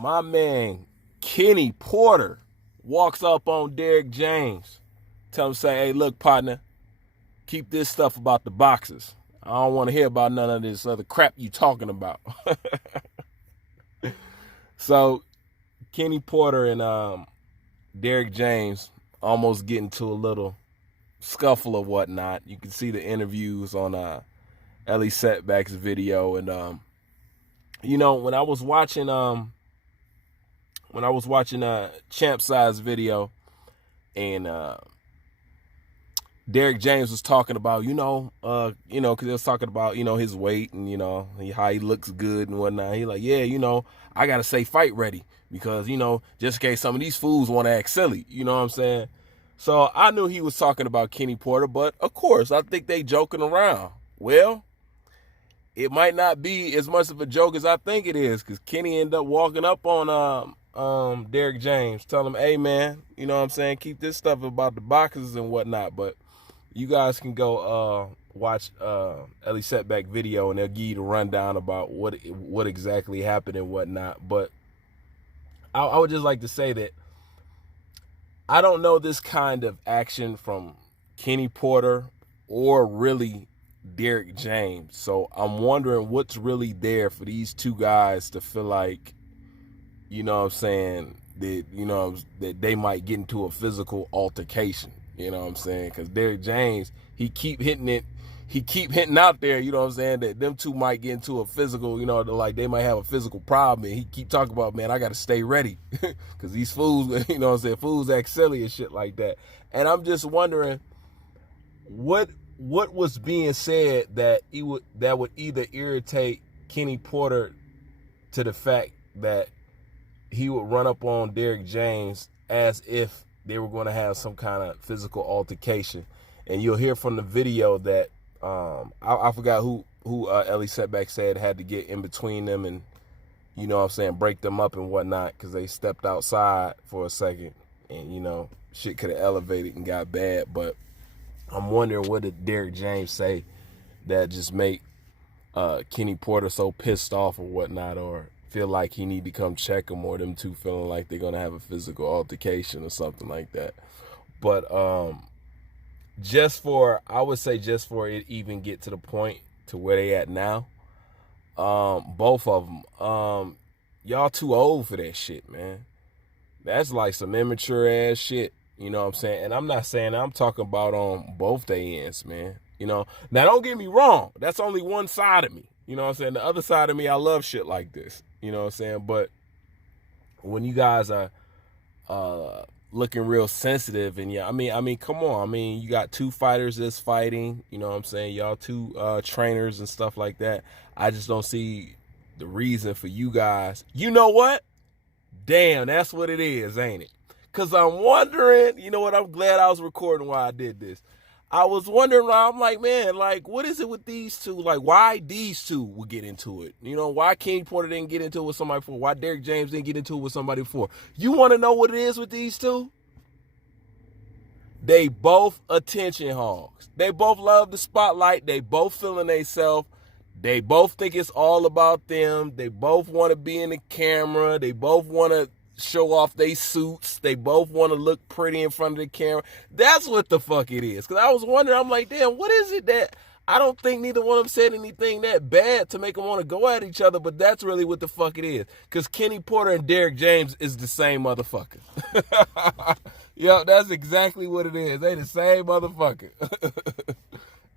my man Kenny Porter walks up on Derrick James, tell him, say, hey, look, partner, keep this stuff about the boxes. I don't want to hear about none of this other crap you talking about. So Kenny Porter and Derrick James almost get into a little scuffle or whatnot. You can see the interviews on Ellie Setback's video, and when I was watching Champ Size video, and Derrick James was talking about, because he was talking about, his weight and, how he looks good and whatnot. He like, yeah, I got to stay fight ready because, just in case some of these fools want to act silly, you know what I'm saying? So I knew he was talking about Kenny Porter, but of course, I think they joking around. Well, it might not be as much of a joke as I think it is, because Kenny ended up walking up on Derrick James, telling him, hey, man, you know what I'm saying, keep this stuff about the boxes and whatnot. But you guys can go watch Ellie Setback video, and they'll give you the rundown about what exactly happened and whatnot. But I would just like to say that I don't know this kind of action from Kenny Porter or really Derrick James. So I'm wondering what's really there for these two guys to feel like, you know what I'm saying, that, that they might get into a physical altercation. You know what I'm saying? Because Derrick James, he keep hitting out there, you know what I'm saying, that them two might get into a physical, like they might have a physical problem. And he keep talking about, man, I got to stay ready because these fools, you know what I'm saying, fools act silly and shit like that. And I'm just wondering what was being said that would either irritate Kenny Porter to the fact that he would run up on Derrick James as if they were going to have some kind of physical altercation. And you'll hear from the video that I forgot who Ellie Setback said had to get in between them and, you know what I'm saying, break them up and whatnot, because they stepped outside for a second and, shit could have elevated and got bad. But I'm wondering, what did Derrick James say that just make Kenny Porter so pissed off or whatnot, or feel like he need to come check him, or them two feeling like they're going to have a physical altercation or something like that. But just for it even get to the point to where they at now, both of them, y'all too old for that shit, man. That's like some immature ass shit, you know what I'm saying? And I'm not saying, I'm talking about on both their ends, man. Now don't get me wrong, that's only one side of me, you know what I'm saying? The other side of me, I love shit like this, you know what I'm saying? But when you guys are looking real sensitive, and I mean, come on, you got two fighters that's fighting, you know what I'm saying? Y'all two trainers and stuff like that. I just don't see the reason for you guys. You know what? Damn, that's what it is, ain't it? Because I'm wondering, you know what? I'm glad I was recording while I did this. I was wondering, I'm like, man, like, what is it with these two? Like, why these two would get into it? Why Kenny Porter didn't get into it with somebody before? Why Derrick James didn't get into it with somebody before? You want to know what it is with these two? They both attention hogs. They both love the spotlight. They both feeling themselves. They both think it's all about them. They both want to be in the camera. They both want to show off their suits. They both want to look pretty in front of the camera. That's what the fuck it is. Because I was wondering, I'm like, damn, what is it that I don't think neither one of them said anything that bad to make them want to go at each other, but that's really what the fuck it is. Because Kenny Porter and Derrick James is the same motherfucker. Yo, that's exactly what it is. They the same motherfucker.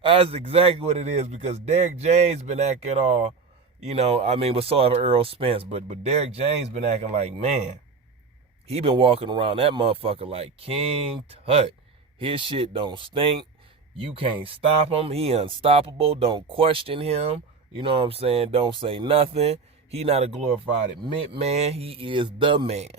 That's exactly what it is, because Derrick James been acting all, but so have Errol Spence. But Derrick James been acting like, man, he been walking around that motherfucker like King Tut. His shit don't stink. You can't stop him. He unstoppable. Don't question him. You know what I'm saying? Don't say nothing. He not a glorified admit man. He is the man.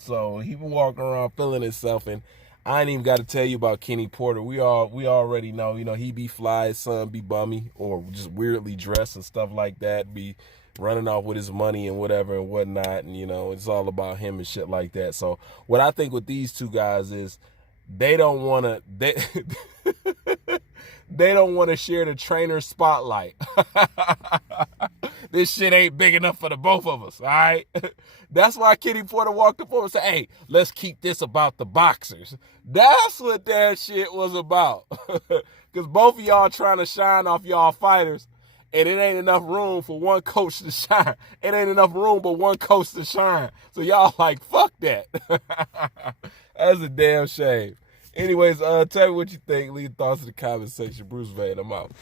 So he been walking around feeling himself. And I ain't even got to tell you about Kenny Porter. We already know, he be fly, his son be bummy or just weirdly dressed and stuff like that. Be running off with his money and whatever and whatnot. And, it's all about him and shit like that. So what I think with these two guys is they don't want to, they don't want to share the trainer spotlight. this shit ain't big enough for the both of us, all right? That's why Kenny Porter walked up over and said, hey, let's keep this about the boxers. That's what that shit was about. Because both of y'all trying to shine off y'all fighters, and it ain't enough room for one coach to shine. It ain't enough room but one coach to shine. So y'all like, fuck that. That's a damn shame. Anyways, tell me what you think. Leave thoughts in the comment section. Bruce Van, I'm out.